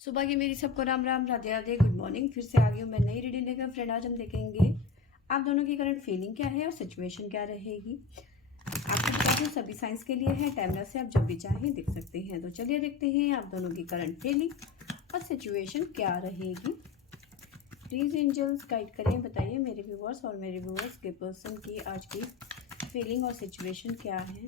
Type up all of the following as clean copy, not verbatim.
सुबह की मेरी सबको राम राम, राधे राधे, गुड मॉर्निंग। फिर से आ गई हूँ मैं नई रीडिंग लेकर। फ्रेंड, आज हम देखेंगे आप दोनों की करंट फीलिंग क्या है और सिचुएशन क्या रहेगी। आपको बता दूँ सभी साइंस के लिए है, टाइमलेस से आप जब भी चाहें देख सकते हैं। तो चलिए देखते हैं आप दोनों की करंट फीलिंग और सिचुएशन क्या रहेगी। प्लीज एंजल्स गाइड करें, बताइए मेरे व्यूवर्स और मेरे व्यूवर्स के पर्सन की आज की फीलिंग और सिचुएशन क्या है।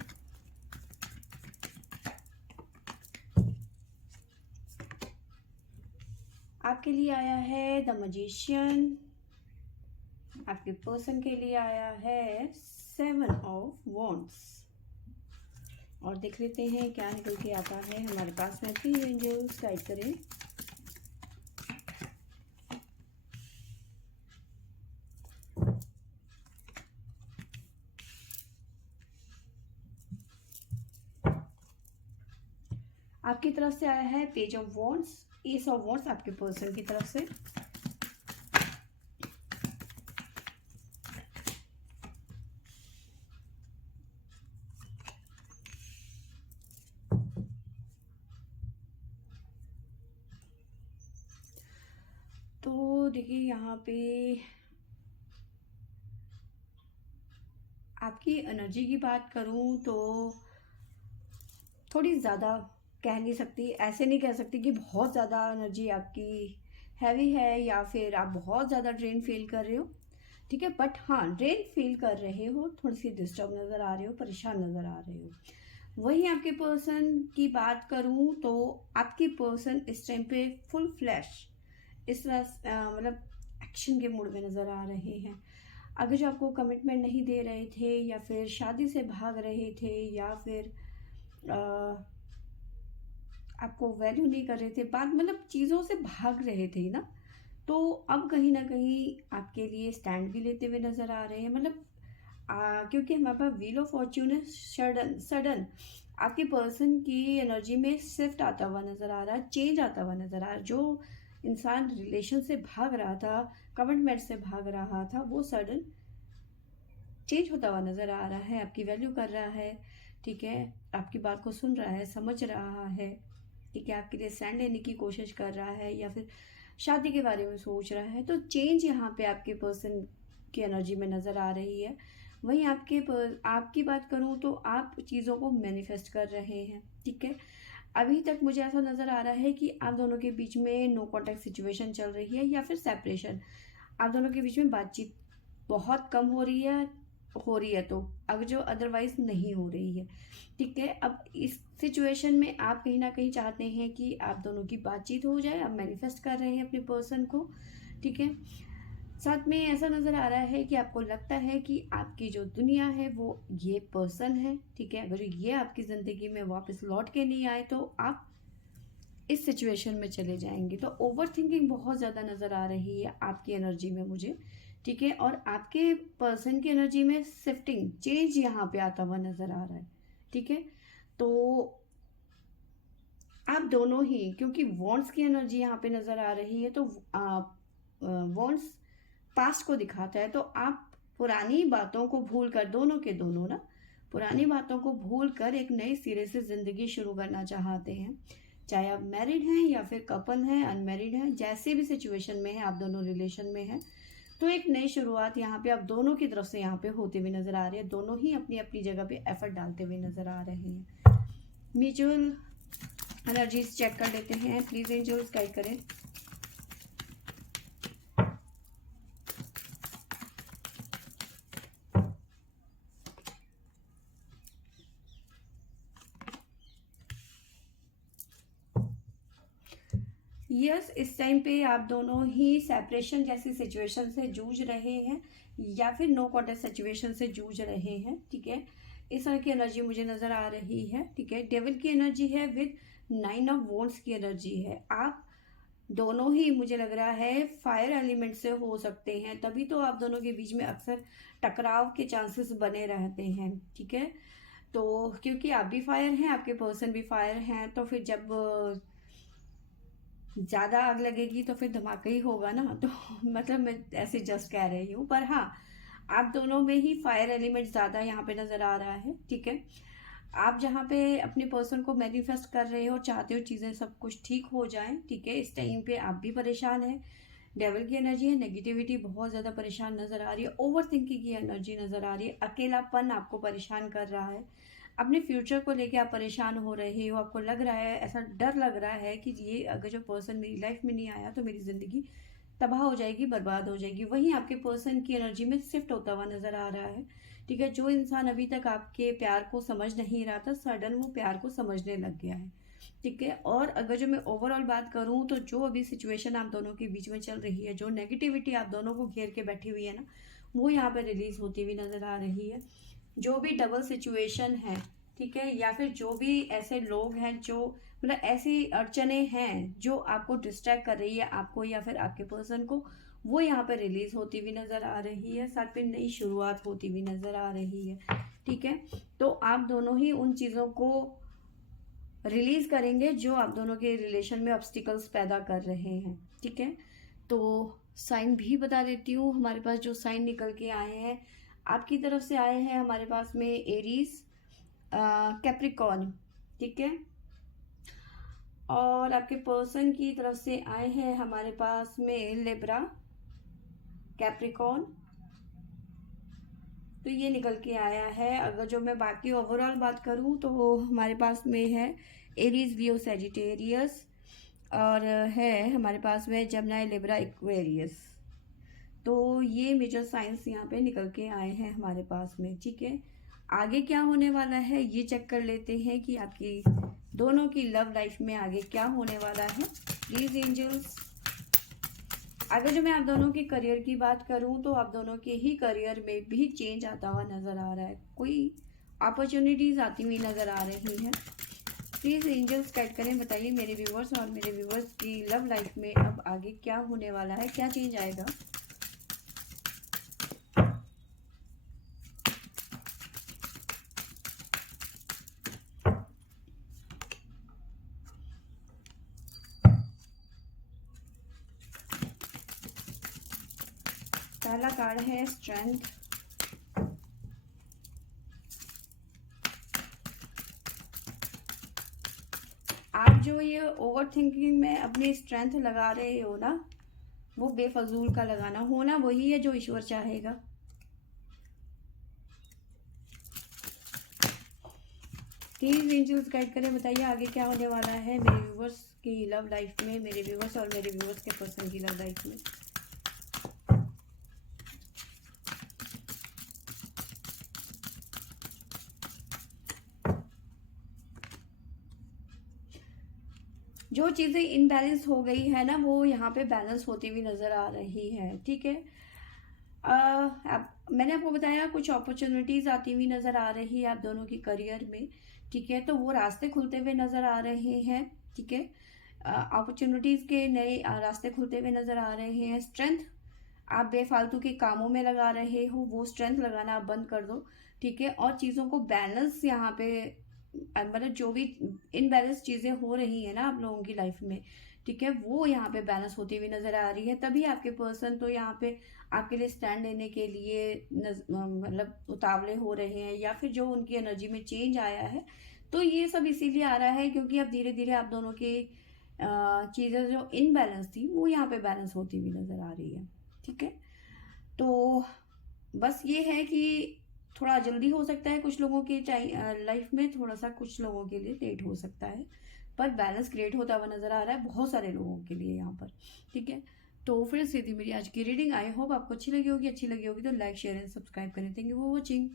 आपके लिए आया है द मैजिशियन, आपके पर्सन के लिए आया है 7 ऑफ वॉन्ड्स। और देख लेते हैं क्या निकल के आता है हमारे पास में। प्लीज एंजल्स गाइड करें। आपकी तरफ से आया है page of wands, S of wands आपके पर्सन की तरफ से। तो देखिए यहाँ पे आपकी एनर्जी की बात करूँ तो थोड़ी ज़्यादा कह नहीं सकती, ऐसे नहीं कह सकती कि बहुत ज़्यादा एनर्जी आपकी हैवी है या फिर आप बहुत ज़्यादा ड्रेन फील कर रहे हो, ठीक है। बट हाँ, ड्रेन फील कर रहे हो, थोड़ी सी डिस्टर्ब नज़र आ रहे हो, परेशान नज़र आ रहे हो। वहीं आपके पर्सन की बात करूँ तो आपकी पर्सन इस टाइम पे फुल फ्लैश इस तरह मतलब एक्शन के मूड में नज़र आ रहे हैं। अगर जो आपको कमिटमेंट नहीं दे रहे थे या फिर शादी से भाग रहे थे या फिर आपको वैल्यू नहीं कर रहे थे, बात मतलब चीज़ों से भाग रहे थे ना, तो अब कहीं ना कहीं आपके लिए स्टैंड भी लेते हुए नज़र आ रहे हैं। मतलब क्योंकि हमारे पास व्हील ऑफ फॉर्च्यून है, सडन सडन आपके पर्सन की एनर्जी में शिफ्ट आता हुआ नज़र आ रहा है, चेंज आता हुआ नज़र आ रहा है। जो इंसान रिलेशन से भाग रहा था, कमिटमेंट से भाग रहा था, वो सडन चेंज होता हुआ नज़र आ रहा है, आपकी वैल्यू कर रहा है, ठीक है। आपकी बात को सुन रहा है, समझ रहा है, ठीक है। आपके लिए स्टैंड लेने की कोशिश कर रहा है या फिर शादी के बारे में सोच रहा है। तो चेंज यहाँ पे आपके पर्सन की एनर्जी में नज़र आ रही है। वहीं आपकी बात करूँ तो आप चीज़ों को मैनिफेस्ट कर रहे हैं, ठीक है। अभी तक मुझे ऐसा नज़र आ रहा है कि आप दोनों के बीच में नो कॉन्टैक्ट सिचुएशन चल रही है या फिर सेपरेशन। आप दोनों के बीच में बातचीत बहुत कम हो रही है तो अगर जो अदरवाइज नहीं हो रही है, ठीक है। अब इस सिचुएशन में आप कहीं ना कहीं चाहते हैं कि आप दोनों की बातचीत हो जाए, आप मैनिफेस्ट कर रहे हैं अपने पर्सन को, ठीक है। साथ में ऐसा नज़र आ रहा है कि आपको लगता है कि आपकी जो दुनिया है वो ये पर्सन है, ठीक है। अगर ये आपकी ज़िंदगी में वापस लौट के नहीं आए तो आप इस सिचुएशन में चले जाएंगे। तो ओवर थिंकिंग बहुत ज़्यादा नज़र आ रही है आपकी एनर्जी में मुझे, ठीक है। और आपके पर्सन की एनर्जी में शिफ्टिंग चेंज यहाँ पे आता हुआ नज़र आ रहा है, ठीक है। तो आप दोनों ही, क्योंकि वॉन्ट्स की एनर्जी यहाँ पे नज़र आ रही है, तो वॉन्ट्स पास्ट को दिखाता है। तो आप पुरानी बातों को भूल कर, दोनों के दोनों ना, पुरानी बातों को भूल कर एक नए सिरे से ज़िंदगी शुरू करना चाहते हैं। चाहे आप मैरिड हैं या फिर कपल हैं, अनमैरिड हैं, जैसे भी सिचुएशन में है, आप दोनों रिलेशन में हैं, तो एक नई शुरुआत यहाँ पे आप दोनों की तरफ से यहाँ पे होते हुए नज़र आ रही है। दोनों ही अपनी अपनी जगह पे एफर्ट डालते हुए नज़र आ रहे हैं। म्यूचुअल एनर्जीज चेक कर लेते हैं, प्लीज़ एंजल्स गाइड करें। यस, इस टाइम पे आप दोनों ही सेपरेशन जैसी सिचुएशन से जूझ रहे हैं या फिर नो कॉन्टेक्ट सिचुएशन से जूझ रहे हैं, ठीक है। इस तरह की एनर्जी मुझे नज़र आ रही है, ठीक है। डेविल की एनर्जी है विद 9 ऑफ वॉन्ड्स की एनर्जी है। आप दोनों ही मुझे लग रहा है फायर एलिमेंट से हो सकते हैं, तभी तो आप दोनों के बीच में अक्सर टकराव के चांसेस बने रहते हैं, ठीक है। तो क्योंकि आप भी फायर हैं, आपके पर्सन भी फायर हैं, तो फिर जब ज़्यादा आग लगेगी तो फिर धमाका ही होगा ना। तो मतलब मैं ऐसे जस्ट कह रही हूँ, पर हाँ, आप दोनों में ही फायर एलिमेंट ज़्यादा यहाँ पे नज़र आ रहा है, ठीक है। आप जहाँ पे अपने पर्सन को मैनिफेस्ट कर रहे हो, चाहते हो चीज़ें सब कुछ ठीक हो जाएं, ठीक है, इस टाइम पे आप भी परेशान हैं। डेवल की एनर्जी है, नेगेटिविटी बहुत ज़्यादा परेशान नज़र आ रही है, ओवर थिंकिंग की एनर्जी नज़र आ रही है, अकेलापन आपको परेशान कर रहा है, अपने फ्यूचर को लेके आप परेशान हो रहे हो, आपको लग रहा है, ऐसा डर लग रहा है कि ये अगर जो पर्सन मेरी लाइफ में नहीं आया तो मेरी ज़िंदगी तबाह हो जाएगी, बर्बाद हो जाएगी। वहीं आपके पर्सन की एनर्जी में शिफ्ट होता हुआ नज़र आ रहा है, ठीक है। जो इंसान अभी तक आपके प्यार को समझ नहीं रहा था, सडन वो प्यार को समझने लग गया है, ठीक है। और अगर जो मैं ओवरऑल बात करूं तो जो अभी सिचुएशन आप दोनों के बीच में चल रही है, जो नेगेटिविटी आप दोनों को घेर के बैठी हुई है ना, वो यहाँ पे रिलीज होती हुई नजर आ रही है। जो भी डबल सिचुएशन है, ठीक है, या फिर जो भी ऐसे लोग हैं जो मतलब ऐसी अड़चने हैं जो आपको डिस्ट्रैक्ट कर रही है, आपको या फिर आपके पर्सन को, वो यहाँ पे रिलीज होती हुई नजर आ रही है। साथ में नई शुरुआत होती हुई नजर आ रही है, ठीक है। तो आप दोनों ही उन चीज़ों को रिलीज करेंगे जो आप दोनों के रिलेशन में ऑब्स्टिकल्स पैदा कर रहे हैं, ठीक है। तो साइन भी बता देती हूँ, हमारे पास जो साइन निकल के आए हैं, आपकी तरफ से आए हैं हमारे पास में एरीज, कैप्रिकॉर्न, ठीक है। और आपके पर्सन की तरफ से आए हैं हमारे पास में लिब्रा, कैप्रिकॉर्न, तो ये निकल के आया है। अगर जो मैं बाकी ओवरऑल बात करूँ तो हमारे पास में है एरीज, लियो, सैजिटेरियस, और है हमारे पास में जमनाई, लिब्रा, एक्वेरियस। तो ये मेजर साइंस यहाँ पे निकल के आए हैं हमारे पास में, ठीक है। आगे क्या होने वाला है ये चेक कर लेते हैं कि आपकी दोनों की लव लाइफ में आगे क्या होने वाला है। प्लीज एंजल्स, अगर जो मैं आप दोनों के करियर की बात करूं तो आप दोनों के ही करियर में भी चेंज आता हुआ नजर आ रहा है, कोई अपॉर्चुनिटीज आती हुई नजर आ रही है। प्लीज एंजल्स गाइड करें, बताइए मेरे व्यूवर्स और मेरे व्यूवर्स की लव लाइफ में अब आगे क्या होने वाला है, क्या चेंज आएगा। पहला कार्ड है स्ट्रेंथ, आप जो ये ओवर थिंकिंग में अपनी स्ट्रेंथ लगा रहे हो ना, वो बेफजूल का लगाना होना वही है जो ईश्वर चाहेगा। प्लीज एंजल्स गाइड करें, बताइए आगे क्या होने वाला है मेरे व्यूवर्स की लव लाइफ में, मेरे व्यूवर्स और मेरे व्यूवर्स के पर्सन की लव लाइफ में। जो चीज़ें इनबैलेंस हो गई है ना, वो यहाँ पे बैलेंस होती हुई नज़र आ रही है, ठीक है। मैंने आपको बताया कुछ अपॉर्चुनिटीज़ आती हुई नज़र आ रही है आप दोनों की करियर में, ठीक है। तो वो रास्ते खुलते हुए नज़र आ रहे हैं, ठीक है। अपॉर्चुनिटीज़ के नए रास्ते खुलते हुए नज़र आ रहे हैं। स्ट्रेंथ आप बेफालतू के कामों में लगा रहे हो, वो स्ट्रेंथ लगाना आप बंद कर दो, ठीक है। और चीज़ों को बैलेंस यहाँ पे मतलब जो भी इनबैलेंस चीज़ें हो रही हैं ना आप लोगों की लाइफ में, ठीक है, वो यहाँ पे बैलेंस होती हुई नज़र आ रही है। तभी आपके पर्सन तो यहाँ पे आपके लिए स्टैंड लेने के लिए मतलब उतावले हो रहे हैं, या फिर जो उनकी एनर्जी में चेंज आया है, तो ये सब इसीलिए आ रहा है क्योंकि अब धीरे धीरे आप दोनों की चीज़ें जो इनबैलेंस थी वो यहाँ पे बैलेंस होती हुई नज़र आ रही है, ठीक है। तो बस ये है कि थोड़ा जल्दी हो सकता है कुछ लोगों के लाइफ में, थोड़ा सा कुछ लोगों के लिए लेट हो सकता है, पर बैलेंस क्रिएट होता हुआ नज़र आ रहा है बहुत सारे लोगों के लिए यहाँ पर, ठीक है। तो फिर से थी मेरी आज की रीडिंग, आई होप आपको अच्छी लगी होगी। अच्छी लगी होगी तो लाइक, शेयर एंड सब्सक्राइब करें। Thank you for watching.